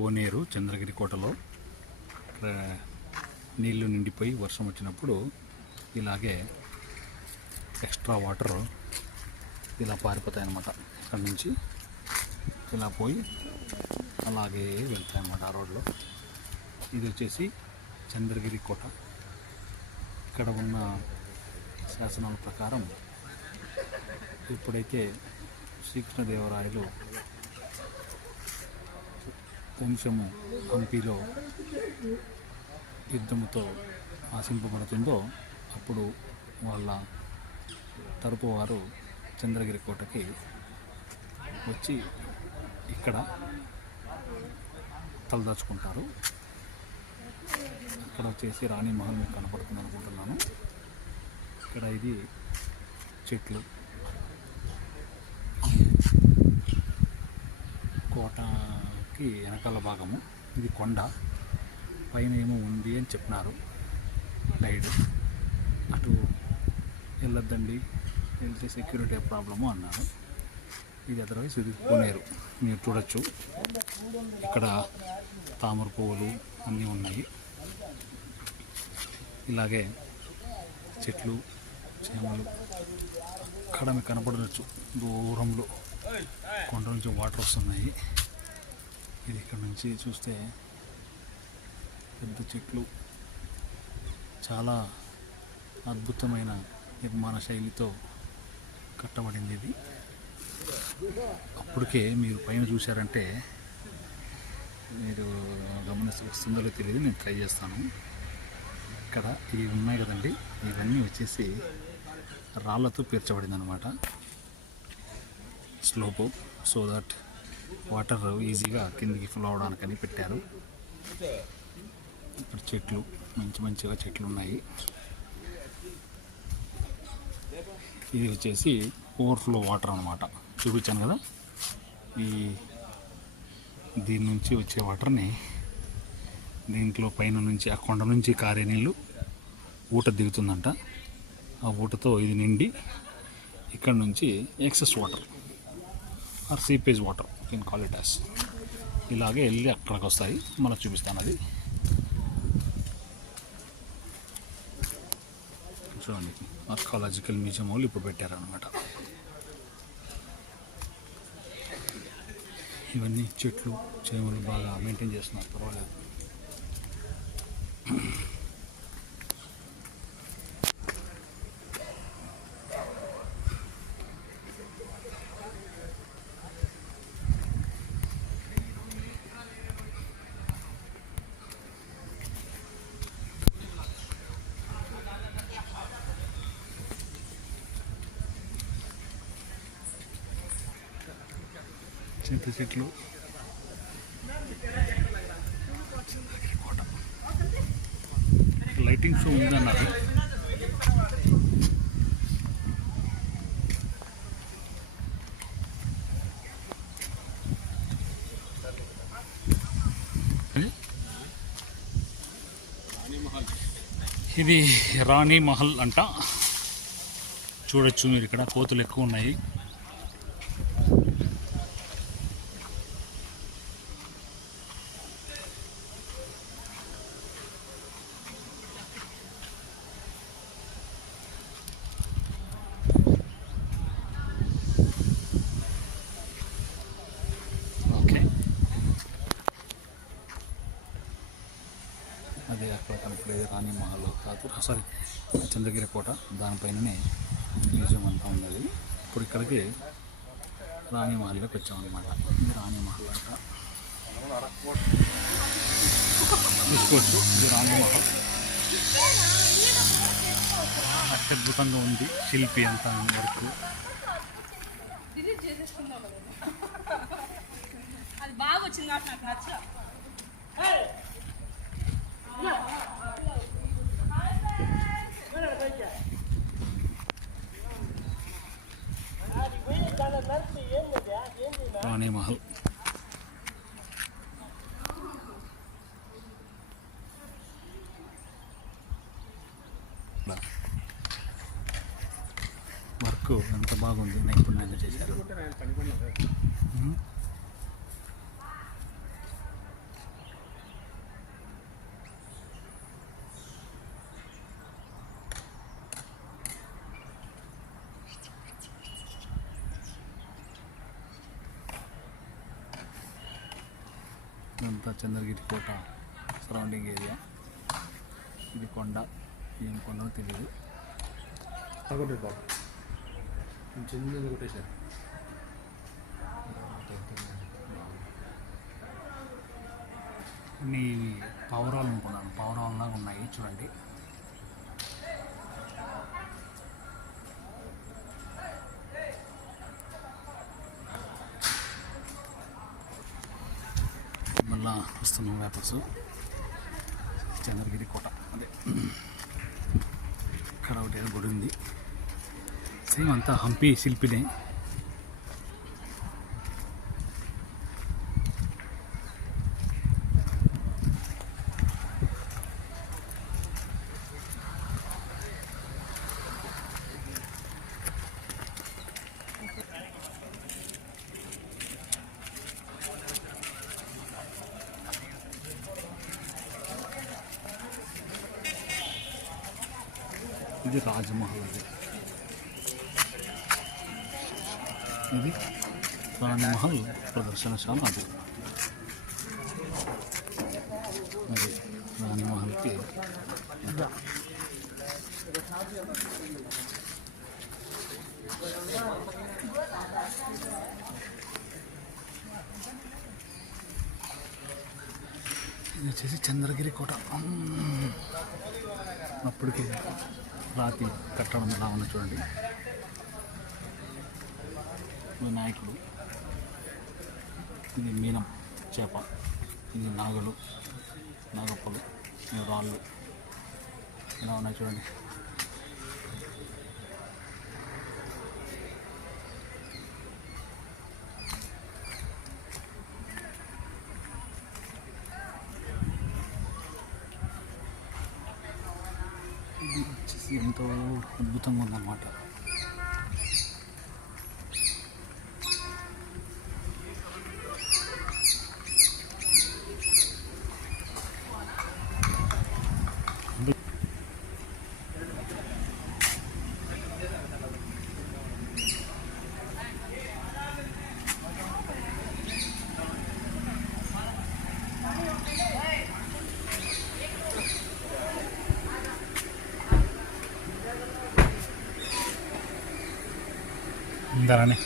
కోనేరు చంద్రగిరి కోటలో నీళ్లు నిండిపోయి వర్షం వచ్చినప్పుడు ఇలాగే ఎక్స్ట్రా వాటర్ ఇలా పారిపోతాయి అన్నమాట. ఇక్కడ నుంచి ఇలా పోయి అలాగే వెళ్తాయి అన్నమాట ఆ రోడ్లో. ఇది వచ్చేసి చంద్రగిరి కోట. ఇక్కడ ఉన్న శాసనాల ప్రకారం ఎప్పుడైతే శ్రీకృష్ణదేవరాయలు వంశము హంపీలో యుద్ధముతో ఆశింపబడుతుందో అప్పుడు వాళ్ళ తరపు వారు చంద్రగిరి కోటకి వచ్చి ఇక్కడ తలదాచుకుంటారు. ఇక్కడ వచ్చేసి రాణి మహల్ మీకు కనపడుతుంది అనుకుంటున్నాను. ఇక్కడ ఇది చెట్లు, కోటకి వెనకాల భాగము. ఇది కొండ పైన ఏమో ఉంది అని చెప్పినారు గైడ్. అటు వెళ్ళొద్దండి, వెళ్తే సెక్యూరిటీ ప్రాబ్లము అన్నారు. ఇది అదర్వైజ్ ఇది కోనేరు మీరు చూడొచ్చు. ఇక్కడ తామర పువ్వులు అన్నీ ఉన్నాయి. ఇలాగే చెట్లు చేమలు అక్కడ మీకు కనపడవచ్చు. దూరంలో కొండ నుంచి వాటర్ వస్తున్నాయి. ఇది ఇక్కడ నుంచి చూస్తే పెద్ద చెట్లు, చాలా అద్భుతమైన నిర్మాణ శైలితో కట్టబడింది ఇది. అప్పటికే మీరు పైన చూశారంటే మీరు వస్తుందో తెలియదు, నేను ట్రై చేస్తాను. ఇక్కడ ఇవి ఉన్నాయి కదండి, ఇవన్నీ వచ్చేసి రాళ్ళతో పేర్చబడింది అనమాట. స్లోపు, సో దట్ వాటర్ ఈజీగా కిందికి ఫ్లో అవడానికని పెట్టారు. ఇక్కడ చెట్లు, మంచిగా చెట్లు ఉన్నాయి. ఇది వచ్చేసి ఓవర్ఫ్లో వాటర్ అనమాట. చూపించాను కదా, దీని నుంచి వచ్చే వాటర్ని దీంట్లో పైన నుంచి ఆ కొండ నుంచి కారే నీళ్ళు ఊట దిగుతుందంట. ఆ ఊటతో ఇది నిండి ఇక్కడ నుంచి excess water or seepage water can call it as ఇలాగే వెళ్ళి అక్కడికి వస్తాయి. మనకు చూపిస్తాను అది. చూడండి, ఆర్కియాలజికల్ మ్యూజియం వాళ్ళు ఇప్పుడు పెట్టారనమాట. ఇవన్నీ చెట్లు చేమలు బాగా మెయింటైన్ చేస్తున్నారు, పర్వాలేదు. చింత చెట్లు, లైటింగ్ షో ఉందన్నారు. ఇది రాణి మహల్ అంట. చూడొచ్చు మీరు, ఇక్కడ కోతులు ఎక్కువ ఉన్నాయి. అది అక్కడ కనపడేది రాణి మహల్ కాదు, సారీ చంద్రగిరి కోట. దానిపైననే మ్యూజియం అంతా ఉన్నది. ఇప్పుడు ఇక్కడికి రాణి మహల్లోకి వచ్చామన్నమాట. ఇది రాణి మహల్ అంట, చూసుకోవచ్చు. ఇది రాణి మహల్ అత్యద్భుతంగా ఉంది. శిల్పి అంతా వరకు రాణి మహల్. వర్క్ ఎంత బాగుంది, నైపుణ్యంగా చేశారు. ఇదంతా చంద్రగిరి కోట సరౌండింగ్ ఏరియా. ఇది కొండ, ఏం కొండో తెలియదు. కొన్ని పావురాలు అనుకున్నాను, పావురాల్లాగా ఉన్నాయి చూడండి. మళ్ళా వస్తున్నాం వాపసు. చంద్రగిరి కోట అదే ఇక్కడ ఒకటి గుడి ఉంది. సేమ్ అంతా హంపి శిల్పినే. ఇది రాజమహల్. ఇది రాణిమహల్ ప్రదర్శనశాల. అది రాణిమహల్కి ఇది వచ్చేసి చంద్రగిరి కోట. అప్పటికి రాతి కట్టడం ఎలా ఉంది చూడండి. వినాయకుడు, ఇది మీనం చేప, ఇది నాగలు, నాగప్పలు, రాళ్ళు ఎలా ఉన్నాయి చూడండి. ఇది వచ్చేసి ఎంతో అద్భుతంగా ఉందన్నమాట. ఇందారనే